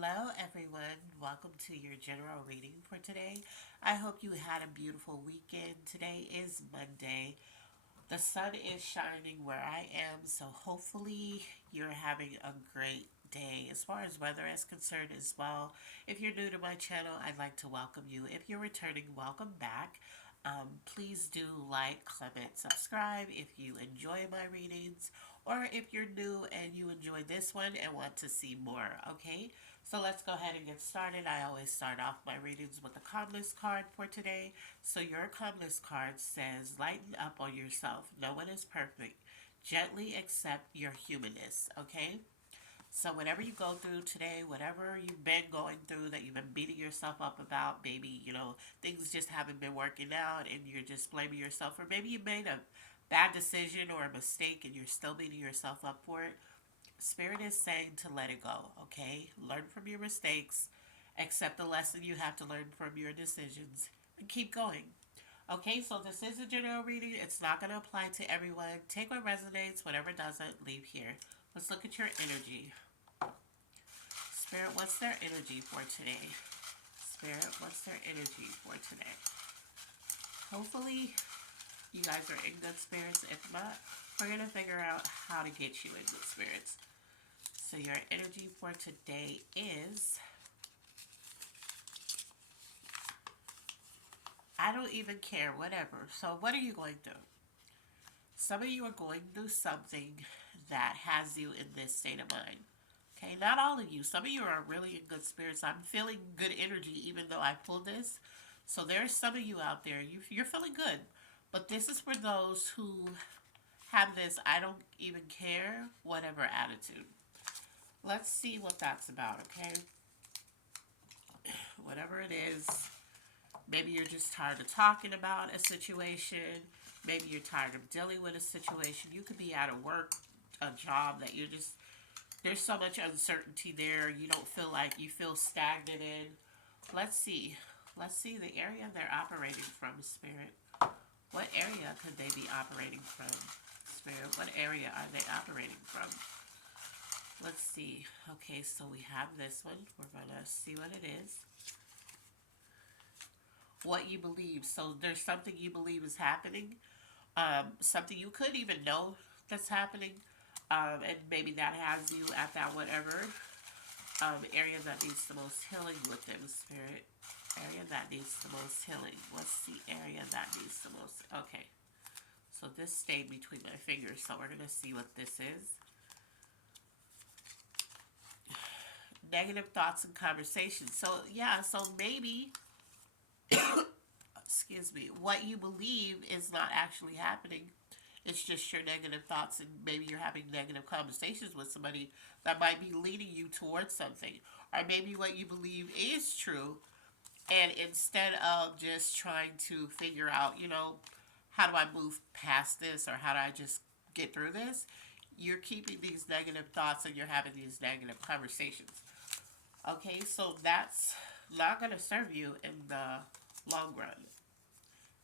Hello, everyone. Welcome to your general reading for today. I hope you had a beautiful weekend. Today is Monday. The sun is shining where I am, so hopefully you're having a great day. As far as weather is concerned, as well, if you're new to my channel, I'd like to welcome you. If you're returning, welcome back. Please do like, comment, subscribe if you enjoy my readings, or if you're new and you enjoy this one and want to see more, okay? So let's go ahead and get started. I always start off my readings with a calmness card for today. So your calmness card says, lighten up on yourself. No one is perfect. Gently accept your humanness, okay? So whatever you go through today, whatever you've been going through that you've been beating yourself up about, maybe, things just haven't been working out and you're just blaming yourself, or maybe you made a bad decision or a mistake and you're still beating yourself up for it. Spirit is saying to let it go, okay? Learn from your mistakes, accept the lesson you have to learn from your decisions, and keep going. Okay, so this is a general reading. It's not going to apply to everyone. Take what resonates, whatever doesn't, leave here. Let's look at your energy. Spirit, what's their energy for today? Spirit, what's their energy for today? Hopefully, you guys are in good spirits. If not, we're going to figure out how to get you in good spirits. So your energy for today is, I don't even care, whatever. So what are you going through? Some of you are going through something that has you in this state of mind. Okay, not all of you. Some of you are really in good spirits. I'm feeling good energy even though I pulled this. So there's some of you out there, you're feeling good. But this is for those who have this I don't even care, whatever attitude. Let's see what that's about, okay? Whatever it is, maybe you're just tired of talking about a situation. Maybe you're tired of dealing with a situation. You could be out of work, a job that you're just, there's so much uncertainty there. You don't feel like you feel stagnant in. Let's see. Let's see the area they're operating from, Spirit. What area could they be operating from? Spirit, what area are they operating from? Let's see. Okay, so we have this one. We're going to see what it is. What you believe. So there's something you believe is happening. Something you could even know that's happening. And maybe that has you at that whatever area that needs the most healing with them, Spirit. Area that needs the most healing. What's the area that needs the most? Okay. So this stayed between my fingers. So we're going to see what this is. Negative thoughts and conversations. So yeah, so maybe, excuse me, what you believe is not actually happening. It's just your negative thoughts, and maybe you're having negative conversations with somebody that might be leading you towards something. Or maybe what you believe is true, and instead of just trying to figure out, how do I move past this or how do I just get through this, you're keeping these negative thoughts and you're having these negative conversations. Okay, so that's not going to serve you in the long run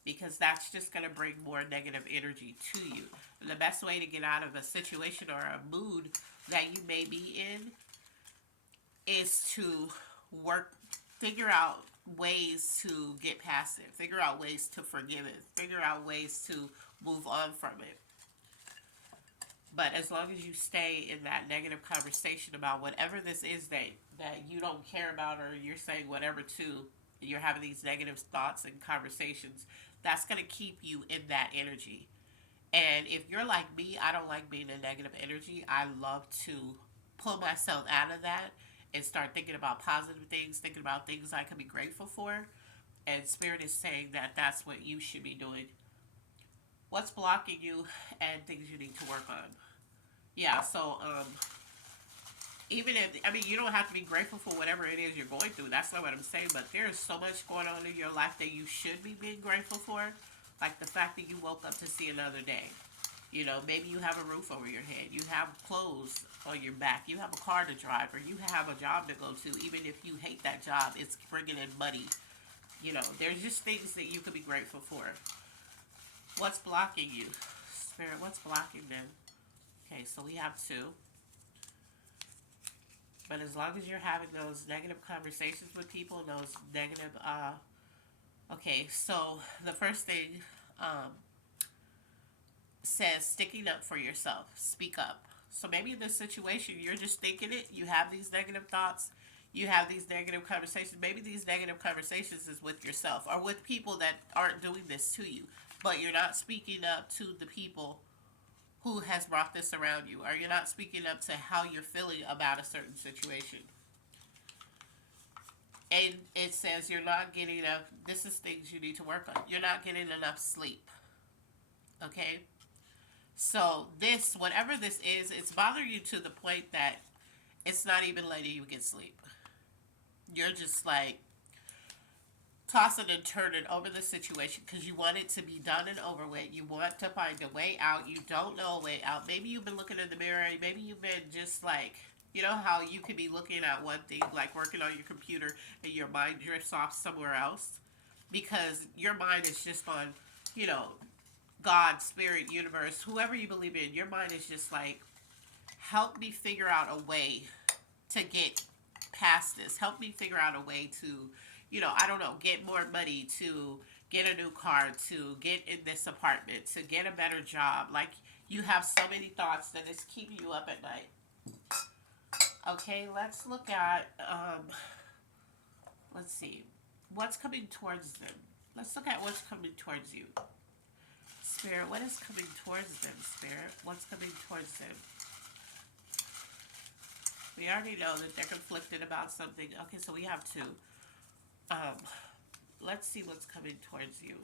because that's just going to bring more negative energy to you. And the best way to get out of a situation or a mood that you may be in is to work, figure out ways to get past it, figure out ways to forgive it, figure out ways to move on from it. But as long as you stay in that negative conversation about whatever this is that you don't care about, or you're saying whatever to, you're having these negative thoughts and conversations, that's going to keep you in that energy. And if you're like me, I don't like being in negative energy. I love to pull myself out of that and start thinking about positive things, thinking about things I can be grateful for. And Spirit is saying that that's what you should be doing. What's blocking you and things you need to work on. Yeah, so even if, I mean, you don't have to be grateful for whatever it is you're going through. That's not what I'm saying, but there's so much going on in your life that you should be being grateful for. Like the fact that you woke up to see another day. Maybe you have a roof over your head. You have clothes on your back. You have a car to drive, or you have a job to go to. Even if you hate that job, it's bringing in money. There's just things that you could be grateful for. What's blocking you? Spirit, what's blocking them? Okay, so we have two. But as long as you're having those negative conversations with people, those negative, okay, so the first thing um, says sticking up for yourself, speak up. So maybe in this situation, you're just thinking it, you have these negative thoughts, you have these negative conversations. Maybe these negative conversations is with yourself or with people that aren't doing this to you, but you're not speaking up to the people who has brought this around you, or you're not speaking up to how you're feeling about a certain situation. And it says you're not getting enough, this is things you need to work on. You're not getting enough sleep. Okay? So this, whatever this is, it's bothering you to the point that it's not even letting you get sleep. You're just like tossing and turning over the situation because you want it to be done and over with. You want to find a way out. You don't know a way out. Maybe you've been looking in the mirror. Maybe you've been just like, you know how you could be looking at one thing, like working on your computer, and your mind drifts off somewhere else because your mind is just on, you know, God, spirit, universe, whoever you believe in. Your mind is just like, help me figure out a way to get past this. Help me figure out a way to, you know, I don't know, get more money, to get a new car, to get in this apartment, to get a better job. Like, you have so many thoughts that it's keeping you up at night. Okay, let's look at, let's see, what's coming towards them. Let's look at what's coming towards you. Spirit, what is coming towards them, Spirit? What's coming towards them? We already know that they're conflicted about something. Okay, so we have two. Um, let's see what's coming towards you.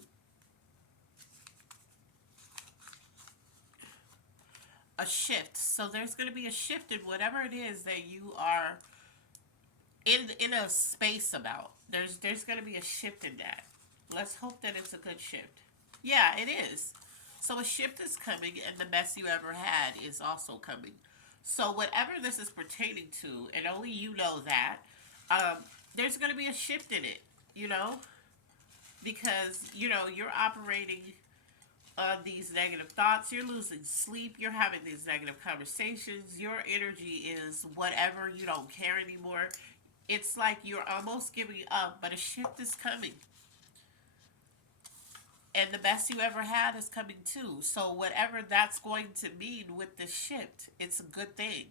A shift. So there's going to be a shift in whatever it is that you are in a space about. There's going to be a shift in that. Let's hope that it's a good shift. Yeah, it is. So a shift is coming, and the best you ever had is also coming. So whatever this is pertaining to, and only you know that, there's going to be a shift in it. You know, because you know you're operating on these negative thoughts. You're losing sleep. You're having these negative conversations. Your energy is whatever. You don't care anymore. It's like you're almost giving up, but a shift is coming. And the best you ever had is coming too. So whatever that's going to mean with this shift, it's a good thing.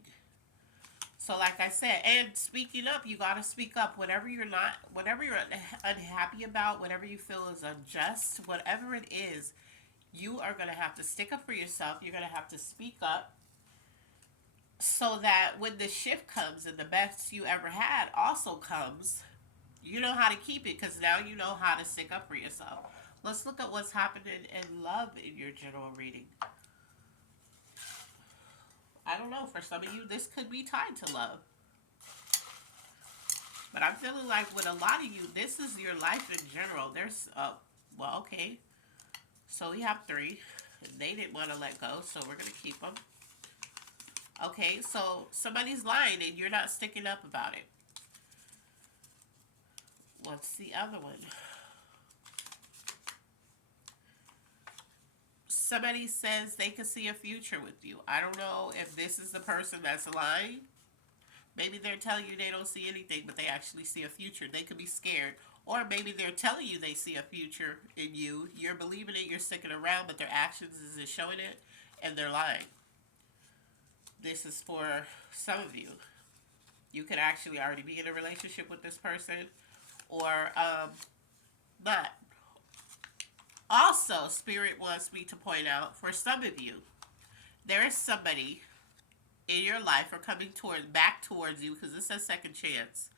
So like I said, and speaking up, you got to speak up. Whatever you're unhappy about, whatever you feel is unjust, whatever it is, you are going to have to stick up for yourself. You're going to have to speak up so that when the shift comes and the best you ever had also comes, you know how to keep it because now you know how to stick up for yourself. Let's look at what's happening in love in your general reading. I don't know, for some of you, this could be tied to love. But I'm feeling like with a lot of you, this is your life in general. Well, okay. So we have three. They didn't want to let go, so we're going to keep them. Okay, so somebody's lying and you're not sticking up about it. What's the other one? Somebody says they can see a future with you. I don't know if this is the person that's lying. Maybe they're telling you they don't see anything, but they actually see a future. They could be scared. Or maybe they're telling you they see a future in you. You're believing it, you're sticking around, but their actions isn't showing it, and they're lying. This is for some of you. You could actually already be in a relationship with this person, or not. Also, Spirit wants me to point out, for some of you, there is somebody in your life or coming back towards you, because it's a second chance.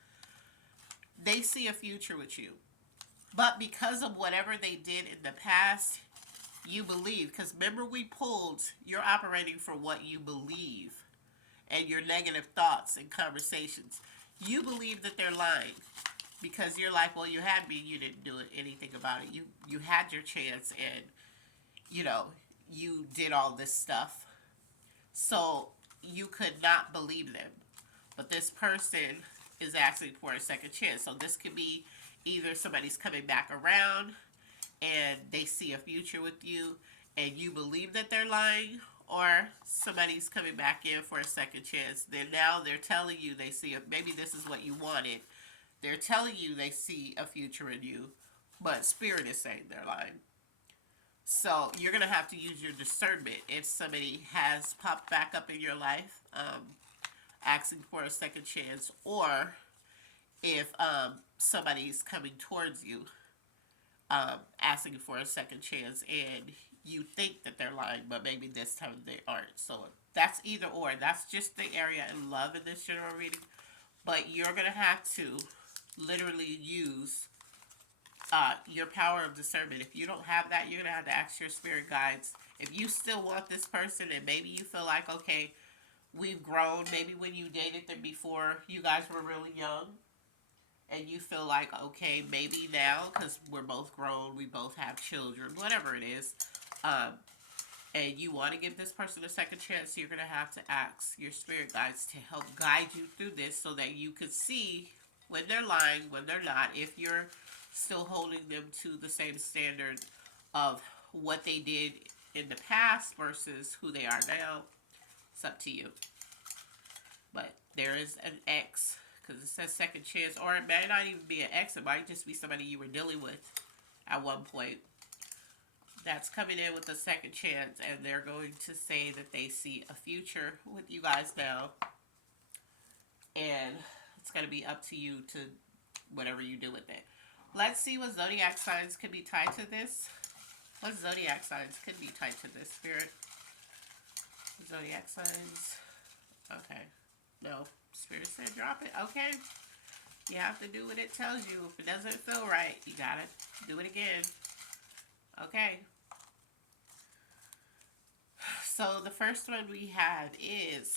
They see a future with you. But because of whatever they did in the past, you believe. Because remember, we pulled, you're operating for what you believe and your negative thoughts and conversations. You believe that they're lying because you're like, well, you had me, you didn't do anything about it. You had your chance, and you know, you did all this stuff. So you could not believe them. But this person is asking for a second chance. So this could be either somebody's coming back around and they see a future with you and you believe that they're lying, or somebody's coming back in for a second chance. Then now they're telling you they see it. Maybe this is what you wanted. They're telling you they see a future in you, but spirit is saying they're lying. So you're gonna have to use your discernment if somebody has popped back up in your life, asking for a second chance, or if somebody's coming towards you, asking for a second chance, and you think that they're lying, but maybe this time they aren't. So that's either or. That's just the area in love in this general reading. But you're gonna have to literally use your power of discernment. If you don't have that, you're gonna have to ask your spirit guides. If you still want this person, and maybe you feel like, okay, we've grown. Maybe when you dated them before, you guys were really young, and you feel like, okay, maybe now, because we're both grown, we both have children, whatever it is, um, and you want to give this person a second chance, you're going to have to ask your spirit guides to help guide you through this so that you could see when they're lying, when they're not, if you're still holding them to the same standard of what they did in the past versus who they are now. It's up to you. But there is an ex, because it says second chance, or it may not even be an ex, it might just be somebody you were dealing with at one point that's coming in with a second chance, and they're going to say that they see a future with you guys now, and it's going to be up to you to whatever you do with it. Let's see what zodiac signs could be tied to this. What zodiac signs could be tied to this, Spirit? Zodiac signs. Okay. No. Spirit said drop it. Okay. You have to do what it tells you. If it doesn't feel right, you gotta do it again. Okay. So the first one we have is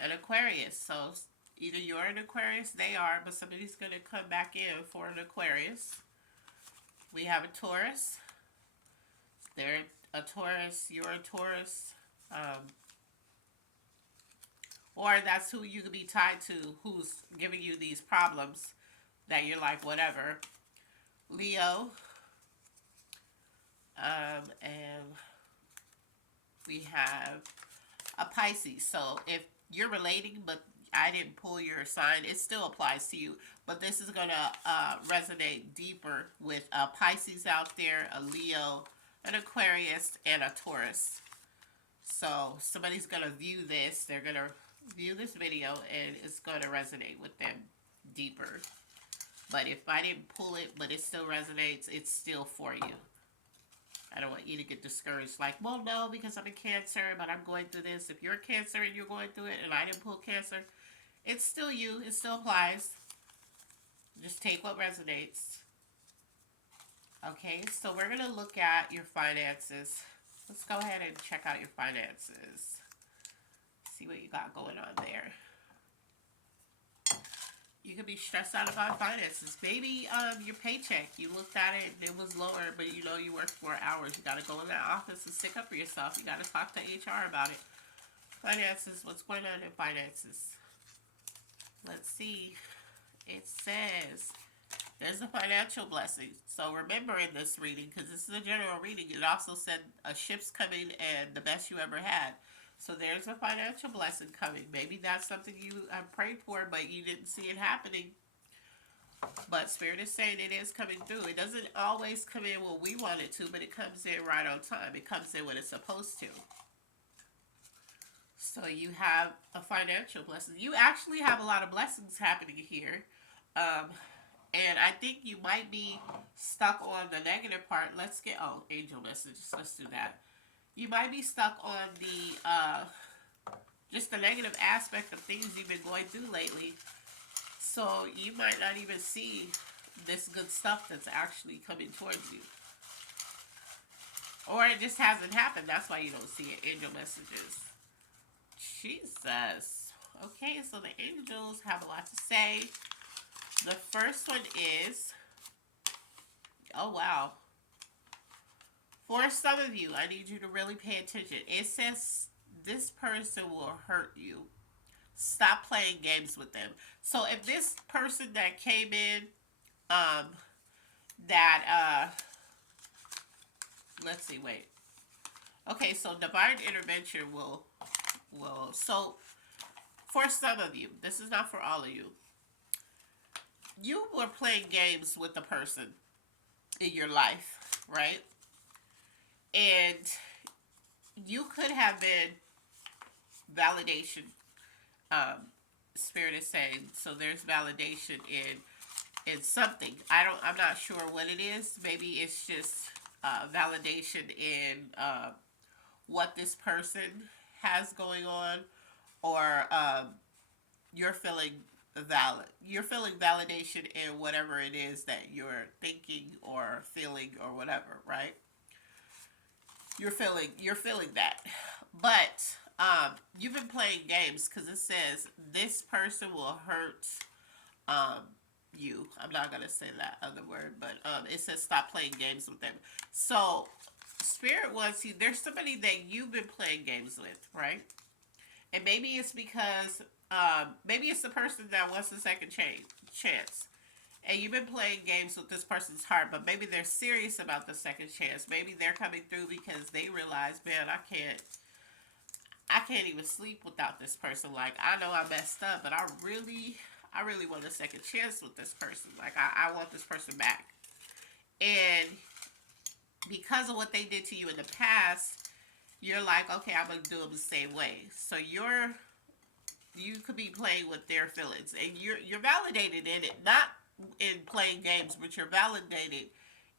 an Aquarius. So either you're an Aquarius, they are, but somebody's going to come back in for an Aquarius. We have a Taurus. They're a Taurus, you're a Taurus. Or that's who you could be tied to, who's giving you these problems that you're like, whatever. Leo. And we have a Pisces. So if you're relating, but I didn't pull your sign, it still applies to you. But this is going to resonate deeper with a Pisces out there, a Leo, an Aquarius, and a Taurus. So somebody's going to view this. They're going to view this video, and it's going to resonate with them deeper. But if I didn't pull it, but it still resonates, it's still for you. I don't want you to get discouraged, like, well, no, because I'm a Cancer, but I'm going through this. If you're a Cancer and you're going through it, and I didn't pull Cancer, it's still you. It still applies. Just take what resonates. Okay, so we're going to look at your finances. Let's go ahead and check out your finances. See what you got going on there. You could be stressed out about finances. Maybe your paycheck, you looked at it, it was lower, but you know you worked 4 hours. You got to go in that office and stick up for yourself. You got to talk to HR about it. Finances, what's going on in finances? Let's see. It says there's a financial blessing. So remember in this reading, because this is a general reading, it also said a ship's coming and the best you ever had. So there's a financial blessing coming. Maybe that's something you have prayed for, but you didn't see it happening. But Spirit is saying it is coming through. It doesn't always come in when we want it to, but it comes in right on time. It comes in when it's supposed to. So you have a financial blessing. You actually have a lot of blessings happening here. And I think you might be stuck on the negative part. Let's get, angel messages. Let's do that. You might be stuck on the, just the negative aspect of things you've been going through lately. So you might not even see this good stuff that's actually coming towards you. Or it just hasn't happened. That's why you don't see it. Angel messages. Jesus. Okay, so the angels have a lot to say. The first one is, oh wow. For some of you, I need you to really pay attention. It says this person will hurt you. Stop playing games with them. So if this person that came in, let's see, wait. Okay, so divine intervention so for some of you, this is not for all of you. You were playing games with a person in your life, right? And you could have been validation. Um, Spirit is saying so. There's validation in something. I'm not sure what it is. Maybe it's just validation in what this person has going on, or you're feeling you're feeling validation in whatever it is that you're thinking or feeling or whatever, right? You're feeling that. But you've been playing games because it says this person will hurt um, you. I'm not gonna say that other word, but it says stop playing games with them. So Spirit wants you. There's somebody that you've been playing games with, right? And maybe it's because maybe it's the person that wants a second chance. And you've been playing games with this person's heart, but maybe they're serious about the second chance. Maybe they're coming through because they realize, man, I can't even sleep without this person. Like, I know I messed up, but I really want a second chance with this person. Like, I want this person back. And because of what they did to you in the past, you're like, okay, I'm gonna do them the same way. So you could be playing with their feelings, and you're validated in it, not in playing games, but you're validated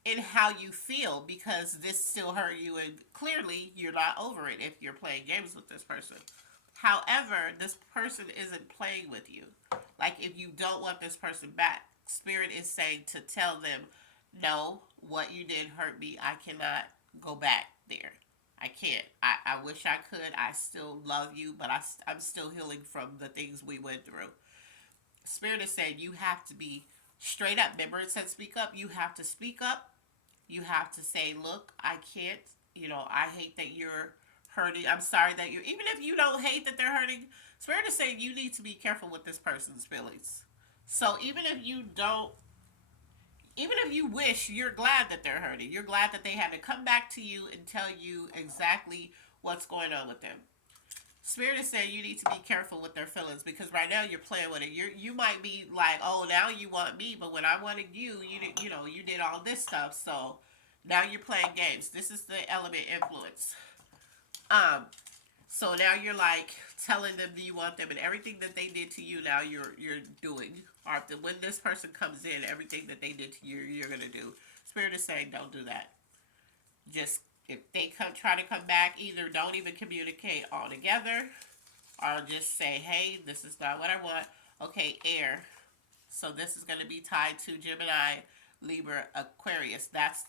in how you feel because this still hurt you, and clearly you're not over it if you're playing games with this person. However, this person isn't playing with you. Like, if you don't want this person back, Spirit is saying to tell them, no, what you did hurt me. I cannot go back there. I can't. I wish I could. I still love you, but I'm still healing from the things we went through. Spirit is saying you have to be straight up. Remember, it said speak up. You have to speak up. You have to say, look, I can't. I hate that you're hurting. I'm sorry that you're, even if you don't hate that they're hurting, Spirit is saying you need to be careful with this person's feelings. So even if you wish, you're glad that they're hurting. You're glad that they had to come back to you and tell you exactly what's going on with them. Spirit is saying you need to be careful with their feelings because right now you're playing with it. You might be like, oh, now you want me, but when I wanted you, you did all this stuff. So now you're playing games. This is the element influence. Um, so now you're like telling them you want them, and everything that they did to you, now you're doing. Or when this person comes in, everything that they did to you, you're gonna do. Spirit is saying, don't do that. Just if they try to come back, either don't even communicate altogether, or just say, hey, this is not what I want. Okay, air. So this is gonna be tied to Gemini, Libra, Aquarius. That's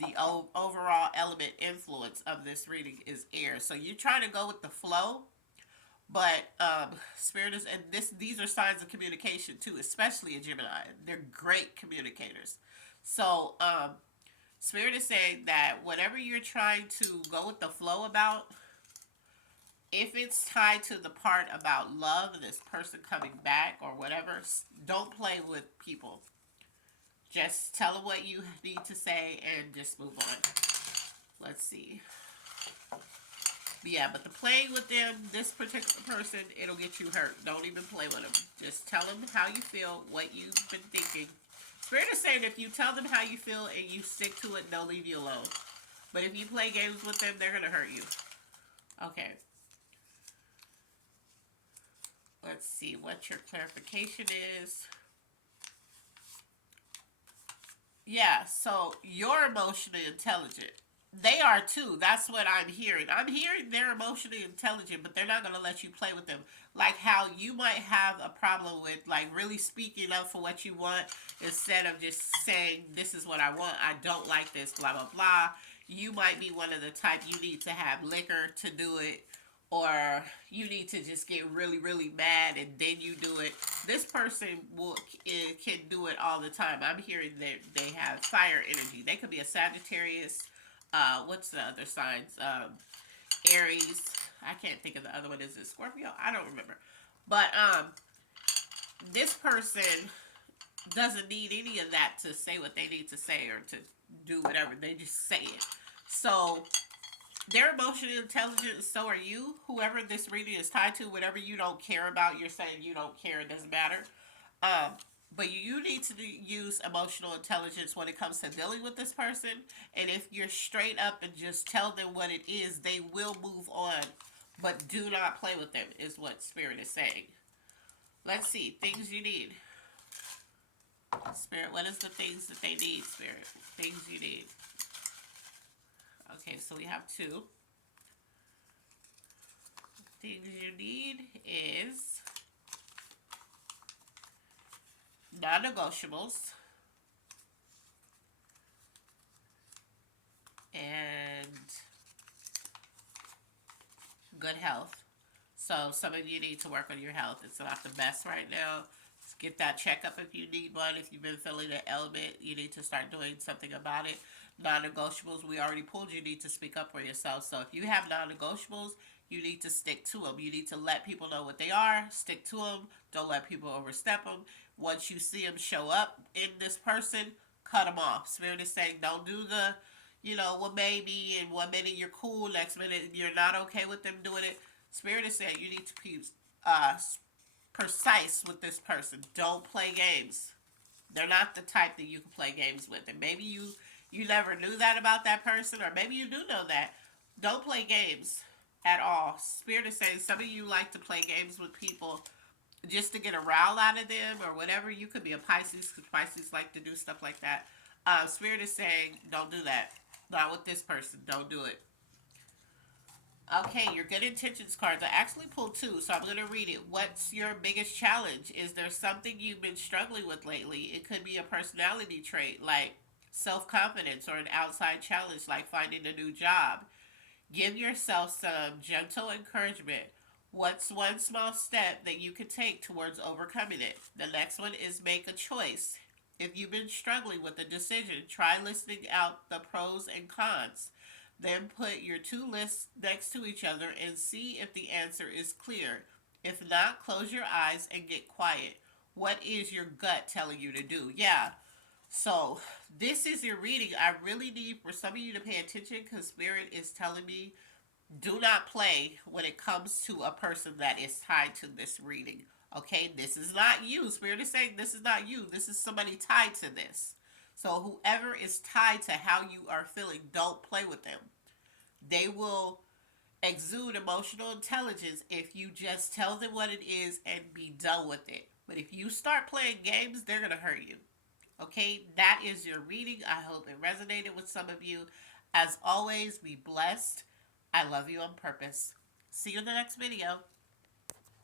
the overall element influence of this reading is air. So you're trying to go with the flow, but Spirit is, and these are signs of communication too, especially in Gemini. They're great communicators. So Spirit is saying that whatever you're trying to go with the flow about, if it's tied to the part about love and this person coming back or whatever, don't play with people. Just tell them what you need to say and just move on. Let's see. Yeah, but the playing with them, this particular person, it'll get you hurt. Don't even play with them. Just tell them how you feel, what you've been thinking. Spirit is saying if you tell them how you feel and you stick to it, they'll leave you alone. But if you play games with them, they're going to hurt you. Okay. Let's see what your clarification is. Yeah, so you're emotionally intelligent. They are too. That's what I'm hearing. I'm hearing they're emotionally intelligent, but they're not going to let you play with them. Like how you might have a problem with like really speaking up for what you want instead of just saying, this is what I want. I don't like this, blah, blah, blah. You might be one of the type you need to have liquor to do it, or you need to just get really, really mad and then you do it. This person can do it all the time. I'm hearing that they have fire energy. They could be a Sagittarius. What's the other signs? Aries. I can't think of the other one. Is it Scorpio? I don't remember. But this person doesn't need any of that to say what they need to say or to do whatever. They just say it. So They're emotionally intelligent, so are you. Whoever this reading is tied to, whatever you don't care about, you're saying you don't care, it doesn't matter. Um, but you need to use emotional intelligence when it comes to dealing with this person. And if you're straight up and just tell them what it is, they will move on. But do not play with them, is what Spirit is saying. Let's see. Things you need. Spirit, what is the things that they need, Spirit? Things you need. Okay, so we have two. Things you need is non-negotiables and good health. So some of you need to work on your health. It's not the best right now. Just get that checkup if you need one. If you've been feeling an ailment, you need to start doing something about it. Non-negotiables, we already pulled. You need to speak up for yourself. So if you have non-negotiables, you need to stick to them. You need to let people know what they are. Stick to them. Don't let people overstep them. Once you see them show up in this person, cut them off. Spirit is saying, don't do the, well, maybe, and 1 minute you're cool, next minute you're not okay with them doing it. Spirit is saying you need to be uh, precise with this person. Don't play games. They're not the type that you can play games with. And maybe you never knew that about that person, or maybe you do know that. Don't play games at all. Spirit is saying some of you like to play games with people just to get a rile out of them or whatever. You could be a Pisces because Pisces like to do stuff like that. Spirit is saying don't do that. Not with this person. Don't do it. Okay, your good intentions cards. I actually pulled two, so I'm going to read it. What's your biggest challenge? Is there something you've been struggling with lately? It could be a personality trait like self confidence or an outside challenge like finding a new job. Give yourself some gentle encouragement. What's one small step that you could take towards overcoming it? The next one is make a choice. If you've been struggling with a decision, try listing out the pros and cons. Then put your two lists next to each other and see if the answer is clear. If not, close your eyes and get quiet. What is your gut telling you to do? Yeah. So, this is your reading. I really need for some of you to pay attention because Spirit is telling me do not play when it comes to a person that is tied to this reading. Okay, this is not you. Spirit is saying this is not you. This is somebody tied to this. So whoever is tied to how you are feeling, don't play with them. They will exude emotional intelligence if you just tell them what it is and be done with it. But if you start playing games, they're going to hurt you. Okay, that is your reading. I hope it resonated with some of you. As always, be blessed. I love you on purpose. See you in the next video.